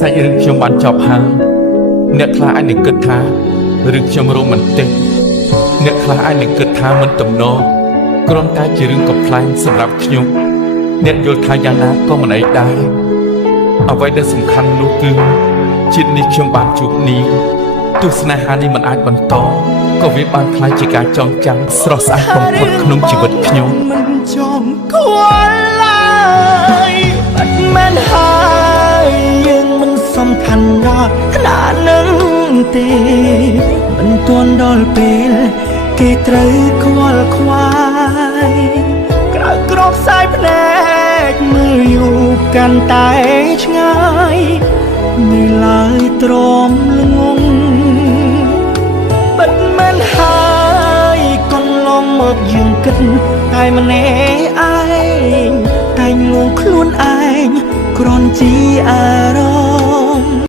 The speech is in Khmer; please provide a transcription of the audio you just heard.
សាច់រឿងខ្ញុំបានចប់ហើយអ្នកខ្លះអាចនឹងគិតថារឿងខ្ញុំរ៉ូមែនទិកអ្នកខ្លះអាចនឹងគិតថាមិនទំនងគ្រាន់តែជារឿងកំប្លែងសម្រាប់ខ្ញុំអ្នកយល់ថាយ៉ាងណាក៏មិនអីដែរអ្វីដែលសំខាន់នោះគឺជាតិនេះខ្ញុំបានជួបនាងទស្សនៈហានេះមិនអាចបន្តក៏វាបានខ្លាចជាការចងចាំស្រស់ស្អាតបំផុតក្នុងជីវិតខ្ញុំមិនចំគួរឡើយបាត់មែនហើយយើងមិនសំខាន់ដល់ថ្នាក់នឹងទេមិនទាន់ដល់ពេលគេត្រូវខ្វល់ខ្វាយក្រៅក្របខ្សែភ្នែកមើលយូរកាន់តែឆ្ងាយមិនឡើយទ្រាំល្ងងបាត់មែនហើយកន្លងមកយើងគិតតែម្នាក់ឯងតែងងងខ្លួនឯងគ្រាន់ជាអារម្មណ៍